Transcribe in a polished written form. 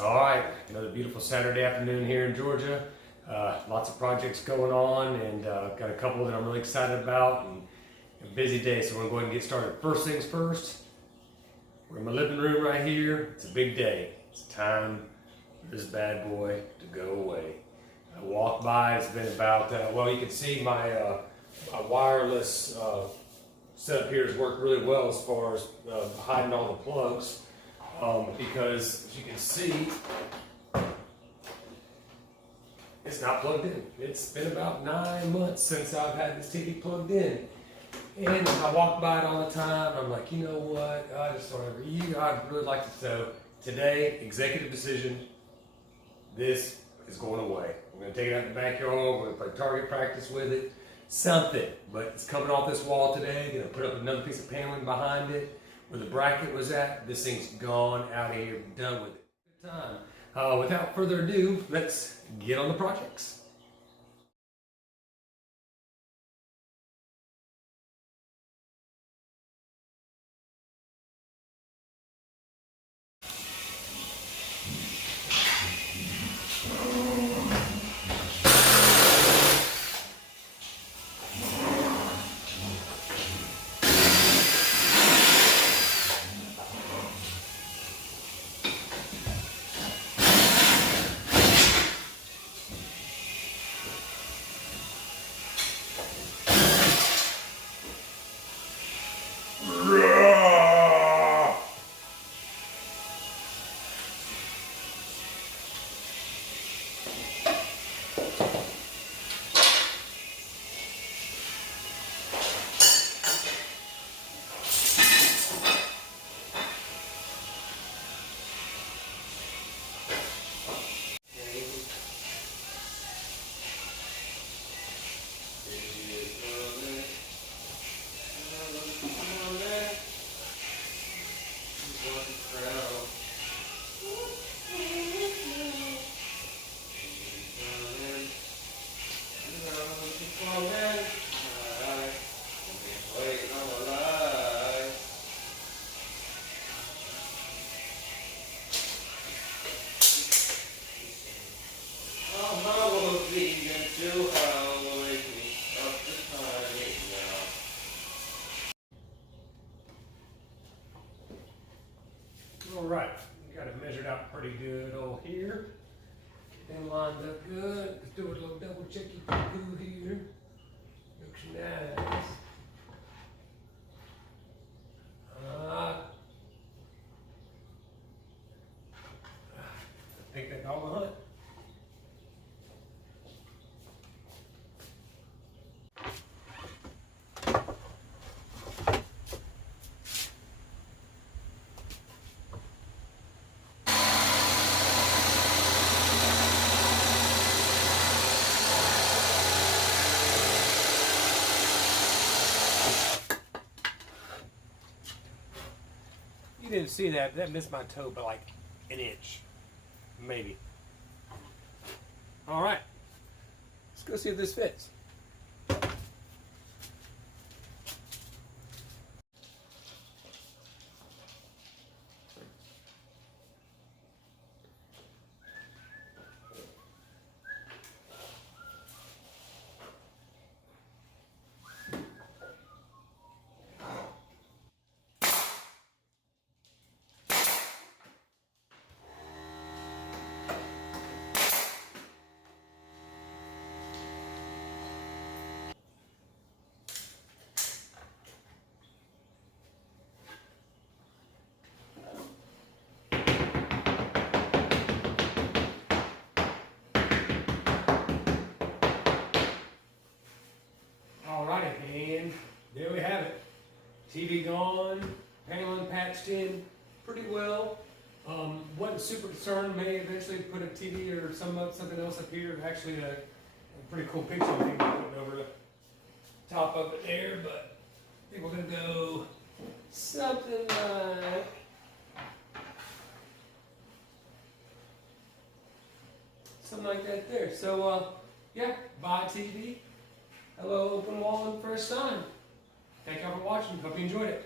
All right, another beautiful Saturday afternoon here in Georgia. Lots of projects going on, and got a couple that I'm really excited about, and a busy day, so we're going to go ahead and get started. First things first, we're in my living room right here. It's a big day. It's time for this bad boy to go away. I walked by, it's been about, well, you can see my wireless setup here has worked really well as far as hiding all the plugs. Because as you can see, it's not plugged in. It's been about 9 months since I've had this TV plugged in. And I walk by it all the time. I'm like, you know what? I just don't ever, I'd really like to. So today, executive decision, this is going away. We're going to take it out in the backyard. We're going to play target practice with it. Something. But it's coming off this wall today. Going to put up another piece of paneling behind it. Where the bracket was at, this thing's gone out of here, done with it. Good time. Without further ado, let's get on the projects. All right, got it measured out pretty good over here. Then lined up good. Let's do a little double checky poo here. Looks nice. I think that's all the hunt. You didn't see that. That missed my toe by like an inch. Maybe. All right. Let's go see if this fits. And there we have it. TV gone, paneling patched in pretty well. Wasn't super concerned. May eventually put a TV or something else up here. Actually, a pretty cool picture I think we're putting over the top of it there. But I think we're gonna go something like that there. So yeah, buy TV. Hello, open wall and first time. Thank y'all for watching. Hope you enjoyed it.